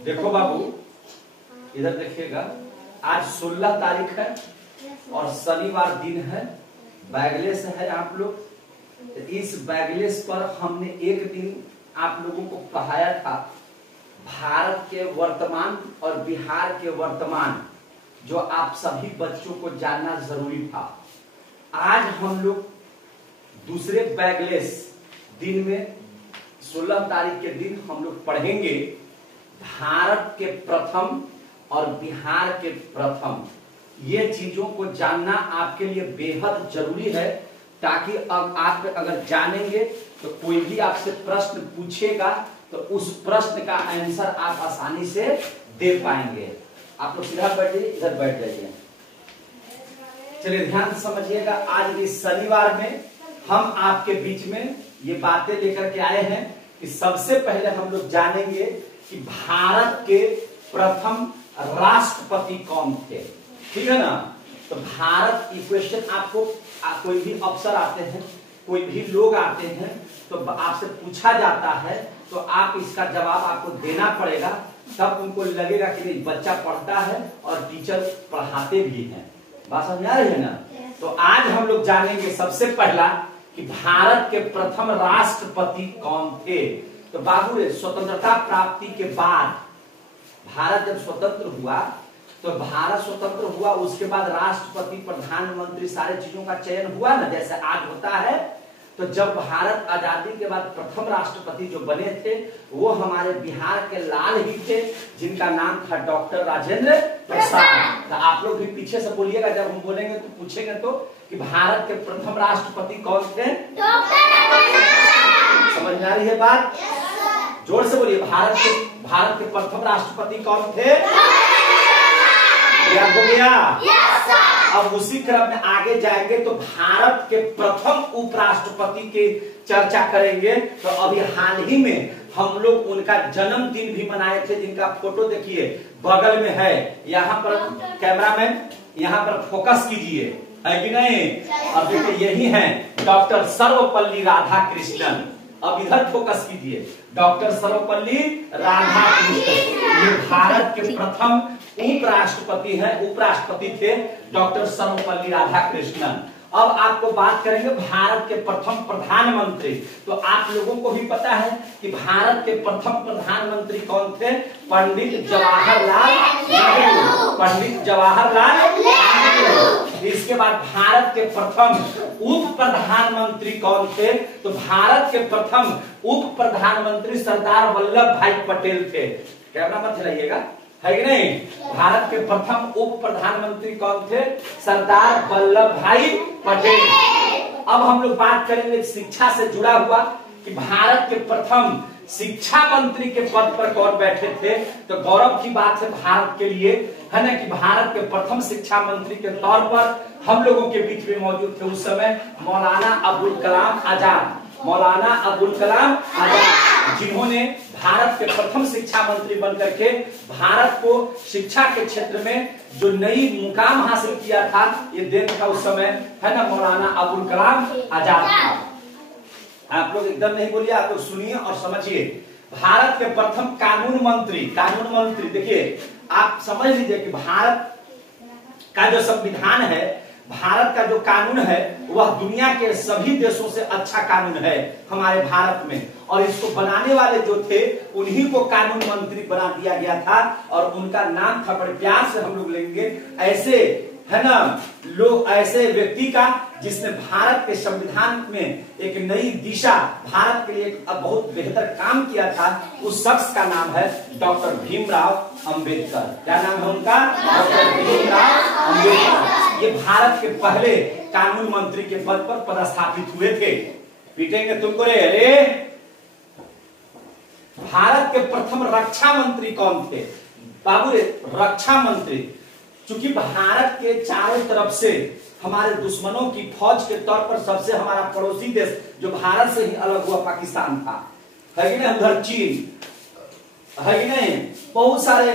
देखो बाबू, इधर देखिएगा, आज 16 तारीख है और शनिवार दिन है, बैगलेस है आप लोग। इस बैगलेस पर हमने एक दिन आप लोगों को पढ़ाया था भारत के वर्तमान और बिहार के वर्तमान, जो आप सभी बच्चों को जानना जरूरी था। आज हम लोग दूसरे बैगलेस दिन में 16 तारीख के दिन हम लोग पढ़ेंगे भारत के प्रथम और बिहार के प्रथम। ये चीजों को जानना आपके लिए बेहद जरूरी है, ताकि अब आप अगर जानेंगे तो कोई भी आपसे प्रश्न पूछेगा तो उस प्रश्न का आंसर आप आसानी से दे पाएंगे। आप लोग सीधा बैठिए, इधर बैठ जाइए। चलिए ध्यान से समझिएगा, आज इस शनिवार में हम आपके बीच में ये बातें लेकर के आए हैं कि सबसे पहले हम लोग जानेंगे कि भारत के प्रथम राष्ट्रपति कौन थे। ठीक है ना? तो भारत की क्वेश्चन आपको कोई भी अफसर आते हैं, कोई भी लोग आते हैं तो आपसे पूछा जाता है, तो आप इसका जवाब आपको देना पड़ेगा, तब उनको लगेगा कि नहीं बच्चा पढ़ता है और टीचर पढ़ाते भी हैं। बात समझ आ रही है ना? तो आज हम लोग जानेंगे सबसे पहला कि भारत के प्रथम राष्ट्रपति कौन थे। तो बाबू रे, स्वतंत्रता प्राप्ति के बाद भारत जब स्वतंत्र हुआ तो भारत स्वतंत्र हुआ, उसके बाद राष्ट्रपति, प्रधानमंत्री, सारे चीजों का चयन हुआ ना, जैसे आज होता है। तो जब भारत आजादी के बाद प्रथम राष्ट्रपति जो बने थे वो हमारे बिहार के लाल ही थे, जिनका नाम था डॉक्टर राजेंद्र प्रसाद। तो आप लोग भी पीछे से बोलिएगा, जब हम बोलेंगे तो पूछेंगे तो कि भारत के प्रथम राष्ट्रपति कौन थे? समझ में आ रही है बात? जोर से बोलिए, भारत के प्रथम राष्ट्रपति कौन थे? याद हो गया? अब उसी क्रम में आगे जाएंगे तो भारत के प्रथम उपराष्ट्रपति की चर्चा करेंगे। तो अभी हाल ही में हम लोग उनका जन्मदिन भी मनाए थे, जिनका फोटो देखिए बगल में है। यहाँ पर कैमरामैन यहाँ पर फोकस कीजिए, है कि नहीं? अब देखिए यही है डॉक्टर सर्वपल्ली राधाकृष्णन। अब इधर फोकस कीजिए, डॉक्टर सर्वपल्ली राधाकृष्णन ये भारत के प्रथम उपराष्ट्रपति हैं, उपराष्ट्रपति थे डॉक्टर सर्वपल्ली राधाकृष्णन। अब आपको बात करेंगे भारत के प्रथम प्रधानमंत्री। तो आप लोगों को भी पता है कि भारत के प्रथम प्रधानमंत्री कौन थे? पंडित जवाहरलाल नेहरू। पंडित जवाहरलाल नेहरू। इसके बाद भारत के प्रथम उप प्रधानमंत्री कौन थे? तो भारत के प्रथम उप प्रधानमंत्री सरदार वल्लभ भाई पटेल थे। कैमरा मत चलाइएगा, है कि नहीं? भारत के प्रथम उप प्रधानमंत्री कौन थे? सरदार वल्लभ भाई पटेल। अब हम लोग बात करेंगे शिक्षा से जुड़ा हुआ कि भारत के प्रथम शिक्षा मंत्री के पद पर कौन बैठे थे। तो गौरव की बात है भारत के लिए, है ना, कि भारत के प्रथम शिक्षा मंत्री के तौर पर हम लोगों के बीच में मौजूद थे उस समय मौलाना अबुल कलाम आजाद। मौलाना अबुल कलाम आजाद, जिन्होंने भारत के प्रथम शिक्षा मंत्री बनकर के भारत को शिक्षा के क्षेत्र में जो नई मुकाम हासिल किया था, ये देन था उस समय, है ना, मौलाना अबुल कलाम आजाद था। आप लोग एकदम नहीं बोलिए, आप लोग सुनिए और समझिए। भारत के प्रथम कानून मंत्री देखिए, आप समझ लीजिए कि भारत का जो संविधान है, भारत का जो कानून है, वह दुनिया के सभी देशों से अच्छा कानून है हमारे भारत में। और इसको बनाने वाले जो थे उन्हीं को कानून मंत्री बना दिया गया था, और उनका नाम था, बड़े प्यार से हम लोग लेंगे, ऐसे, है ना, लोग, ऐसे व्यक्ति का जिसने भारत के संविधान में एक नई दिशा, भारत के लिए एक बहुत बेहतर काम किया था। उस शख्स का नाम है डॉक्टर भीमराव अंबेडकर। क्या नाम है उनका? डॉक्टर भीमराव अंबेडकर। ये भारत के पहले कानून मंत्री के पद पर पदस्थापित हुए थे। पीटेंगे तुमको रे। अरे भारत के प्रथम रक्षा मंत्री कौन थे? बाबू रे, रक्षा मंत्री, चूंकि भारत के चारों तरफ से हमारे दुश्मनों की फौज के तौर पर सबसे हमारा पड़ोसी देश जो भारत से ही अलग हुआ पाकिस्तान था, है कि नहीं, उधर चीन, है कि नहीं, बहुत सारे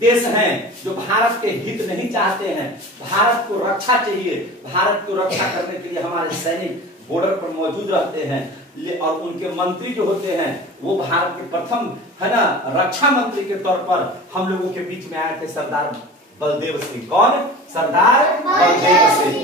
देश हैं जो भारत के हित नहीं चाहते हैं, भारत को रक्षा चाहिए, भारत को रक्षा करने के लिए हमारे सैनिक बॉर्डर पर मौजूद रहते हैं। और उनके मंत्री जो होते हैं वो भारत के प्रथम है ना रक्षा मंत्री के तौर पर हम लोगों के बीच में आए थे सरदार बलदेव सिंह। कौन? सरदार बलदेव सिंह।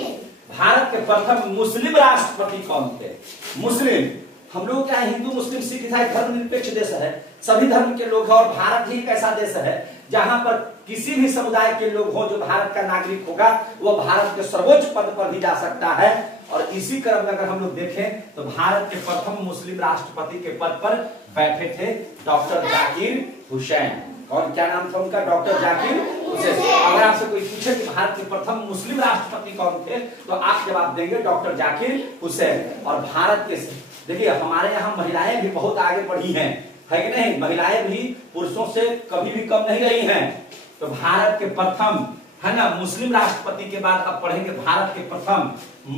भारत के प्रथम मुस्लिम राष्ट्रपति कौन थे? मुस्लिम। हम लोग क्या हिंदू मुस्लिम सिख ईसाई धर्मनिरपेक्ष देश है, सभी धर्म के लोग हैं और भारत ही एक ऐसा देश है जहां पर किसी भी समुदाय के लोग हो जो भारत का नागरिक होगा वो भारत के सर्वोच्च पद पर भी जा सकता है। और इसी क्रम में अगर हम लोग देखें तो भारत के प्रथम मुस्लिम राष्ट्रपति के पद पर बैठे थे डॉक्टर जाकिर हुसैन। कौन? क्या नाम था उनका? डॉक्टर जाकिर हुसैन। अगर आपसे कोई पूछे कि भारत के प्रथम मुस्लिम राष्ट्रपति कौन थे तो आप जवाब देंगे डॉक्टर जाकिर हुसैन। और भारत के देखिए हमारे यहाँ महिलाएं भी बहुत आगे बढ़ी हैं, है कि नहीं? महिलाएं भी पुरुषों से कभी भी कम नहीं रही हैं। तो भारत के प्रथम है ना मुस्लिम राष्ट्रपति के बाद अब पढ़ेंगे भारत के प्रथम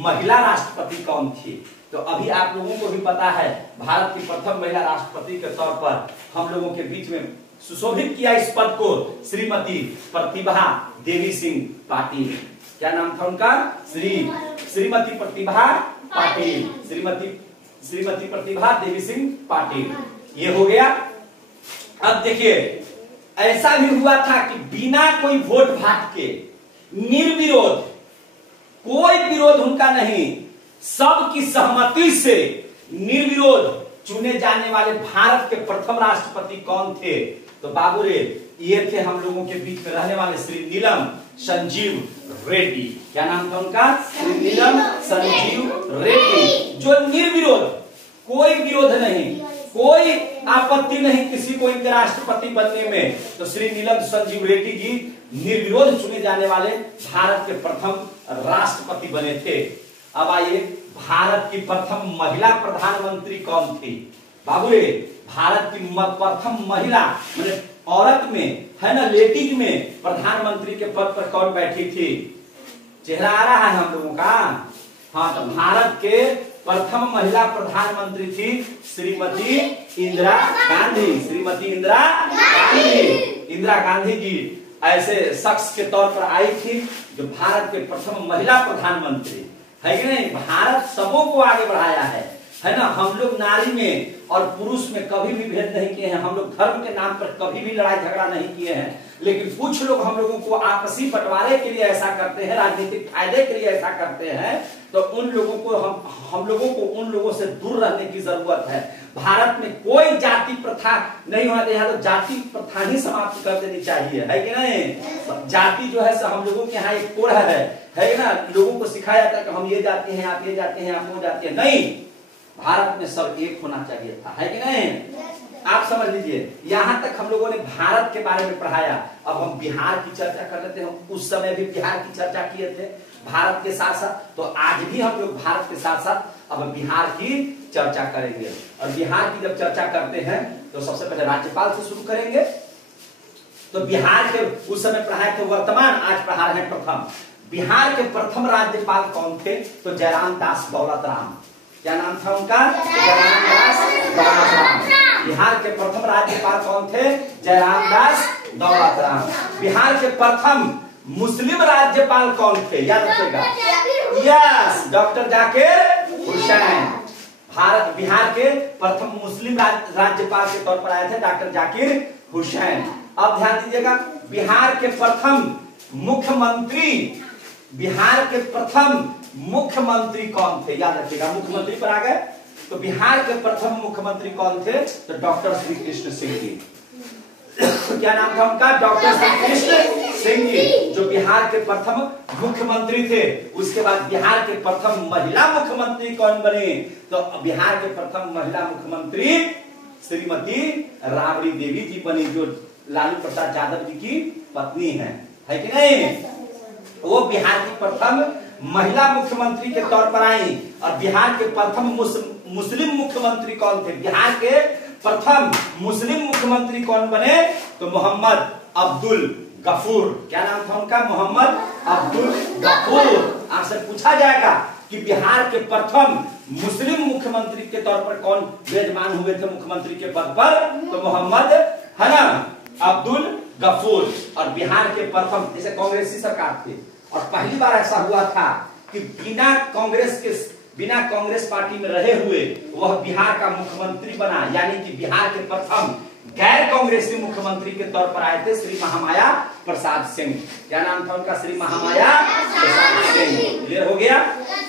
महिला राष्ट्रपति कौन थी। तो अभी आप लोगों को भी पता है भारत की प्रथम महिला राष्ट्रपति के तौर पर हम लोगों के बीच में सुशोभित किया इस पद को श्रीमती प्रतिभा देवी सिंह पाटिल। क्या नाम था उनका? श्रीमती प्रतिभा पाटिल। श्रीमती प्रतिभा देवी सिंह पाटिल। ये हो गया। अब देखिए ऐसा भी हुआ था कि बिना कोई वोट भाग के निर्विरोध, कोई विरोध उनका नहीं, सबकी सहमति से निर्विरोध चुने जाने वाले भारत के प्रथम राष्ट्रपति कौन थे? तो बाबू रे ये थे हम लोगों के बीच में रहने वाले श्री नीलम संजीव रेड्डी। क्या नाम था उनका? श्री नीलम संजीव रेड्डी, जो निर्विरोध, कोई विरोध नहीं, कोई आपत्ति नहीं किसी को इनके राष्ट्रपति बनने में। तो श्री नीलम संजीव रेड्डी जी निर्विरोध चुने जाने वाले भारत के प्रथम राष्ट्रपति बने थे। अब आइए भारत की प्रथम महिला प्रधानमंत्री कौन थी? बाबू रे भारत की प्रथम महिला मतलब औरत में है ना लेडीज में प्रधानमंत्री के पद पर कौन बैठी थी? चेहरा आ रहा है हम लोगों का? हाँ, तो भारत के प्रथम महिला प्रधानमंत्री थी श्रीमती इंदिरा गांधी। श्रीमती इंदिरा गांधी। इंदिरा गांधी जी ऐसे शख्स के तौर पर आई थी जो भारत के प्रथम महिला प्रधानमंत्री, है कि नहीं? भारत सबों को आगे बढ़ाया है ना? हम लोग नारी में और पुरुष में कभी भी भेद नहीं किए हैं, हम लोग धर्म के नाम पर कभी भी लड़ाई झगड़ा नहीं किए हैं। लेकिन कुछ लोग हम लोगों को आपसी बंटवारे के लिए ऐसा करते हैं, राजनीतिक फायदे के लिए ऐसा करते हैं। तो उन लोगों को हम लोगों को उन लोगों से दूर रहने की जरूरत है। भारत में कोई जाति प्रथा नहीं होना चाहिए, तो जाति प्रथा ही समाप्त कर देनी चाहिए, है कि नहीं? जाति जो है हम लोगों के यहाँ एक कोड है ना? लोगों को सिखाया जाता है कि हम ये जाते हैं, आप ये जाते हैं, आप वो जाते हैं। नहीं, भारत में सब एक होना चाहिए था, है कि नहीं? आप समझ लीजिए, यहां तक हम लोगों ने भारत के बारे में पढ़ाया। अब हम बिहार की चर्चा कर लेते हैं। उस समय भी बिहार की चर्चा किए थे भारत के साथ साथ, तो आज भी हम लोग भारत के साथ साथ अब बिहार की चर्चा करेंगे। और बिहार की जब चर्चा करते हैं तो सबसे पहले राज्यपाल से शुरू करेंगे। तो बिहार के उस समय पढ़ाए थे वर्तमान, आज पढ़ा रहे हैं प्रथम। बिहार के प्रथम राज्यपाल कौन थे? तो जयराम दास दौलत राम। क्या नाम था उनका? जयराम दास दौलत राम। बिहार के प्रथम राज्यपाल कौन थे? जयराम दास दौलत राम। बिहार के प्रथम मुस्लिम राज्यपाल कौन थे? याद रखिएगा, यस, डॉक्टर जाकिर हुसैन। भारत बिहार के प्रथम मुस्लिम राज्यपाल के तौर पर आए थे डॉक्टर जाकिर हुसैन। अब ध्यान दीजिएगा, बिहार के प्रथम मुख्यमंत्री, बिहार के प्रथम मुख्यमंत्री कौन थे? याद रखिएगा, मुख्यमंत्री पर आ गए। तो बिहार के प्रथम मुख्यमंत्री कौन थे? तो डॉक्टर श्री कृष्ण सिंह जी। क्या नाम था उनका? डॉक्टर श्री कृष्ण सिंह जी, जो बिहार के प्रथम मुख्यमंत्री थे। उसके बाद बिहार के प्रथम महिला मुख्यमंत्री कौन बने? तो बिहार के प्रथम महिला मुख्यमंत्री श्रीमती राबड़ी देवी जी बनी, जो लालू प्रसाद यादव जी की पत्नी है कि नहीं? वो बिहार की प्रथम महिला मुख्यमंत्री के तौर पर आई। और बिहार के प्रथम मुस्लिम मुख्यमंत्री कौन थे? बिहार के प्रथम मुस्लिम मुख्यमंत्री कौन बने? तो मोहम्मद अब्दुल गफूर। क्या नाम था उनका? मोहम्मद अब्दुल गफूर। आपसे पूछा जाएगा कि बिहार के प्रथम मुस्लिम मुख्यमंत्री के तौर पर कौन विराजमान हुए थे मुख्यमंत्री के पद पर? तो मोहम्मद है ना अब्दुल गफूर। और बिहार के प्रथम, जैसे कांग्रेसी सरकार थी और पहली बार ऐसा हुआ था कि बिना कांग्रेस के बिना कांग्रेस पार्टी में रहे हुए वह बिहार का मुख्यमंत्री बना, यानी कि बिहार के प्रथम गैर कांग्रेसी मुख्यमंत्री के तौर पर आए थे श्री महामाया प्रसाद सिंह। क्या नाम था उनका? श्री महामाया प्रसाद सिंह। क्लियर हो गया?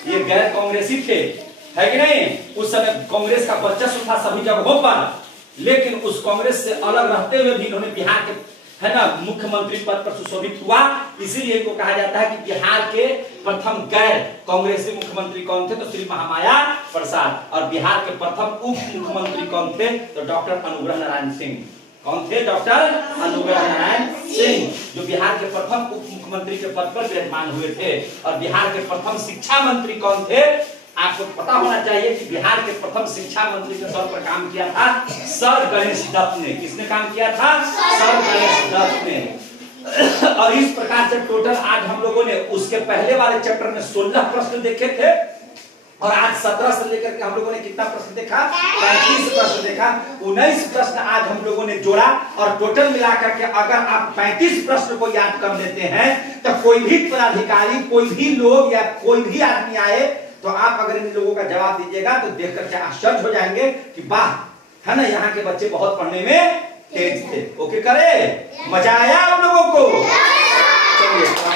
ये गैर कांग्रेसी थे, है कि नहीं? उस समय कांग्रेस का वर्चस्व था सभी जगहों पर, लेकिन उस कांग्रेस से अलग रहते हुए भी इन्होंने बिहार के, है ना, मुख्यमंत्री पद पर सुशोभित हुआ। इसीलिए इनको कहा जाता है कि बिहार के प्रथम गैर कांग्रेसी मुख्यमंत्री कौन थे? तो श्री महामाया प्रसाद। और बिहार के प्रथम उप मुख्यमंत्री कौन थे? तो डॉक्टर अनुग्रह नारायण सिंह। कौन थे? डॉक्टर अनुग्रह नारायण सिंह, जो बिहार के प्रथम उप मुख्यमंत्री के पद पर विराजमान हुए थे। और बिहार के प्रथम शिक्षा मंत्री कौन थे? आपको पता होना चाहिए कि बिहार के प्रथम शिक्षा मंत्री के तौर पर काम किया था सर गणेश दत्त ने। किसने काम किया था? सर गणेश दत्त ने। और इस प्रकार से टोटल आज हम लोगों ने उसके पहले वाले चैप्टर में 16 प्रश्न देखे थे, और आज 17 से लेकर के हम लोगों ने कितना प्रश्न देखा? 35 प्रश्न देखा। 19 प्रश्न आज हम लोगों ने जोड़ा, और टोटल मिलाकर के अगर आप 35 प्रश्न को याद कर लेते हैं तो कोई भी पदाधिकारी, कोई भी लोग या कोई भी आदमी आए तो आप अगर इन लोगों का जवाब दीजिएगा तो देखकर के आश्चर्य हो जाएंगे कि वाह, है ना, यहाँ के बच्चे बहुत पढ़ने में तेज थे। ओके करे? मजा आया आप लोगों को? चलिए।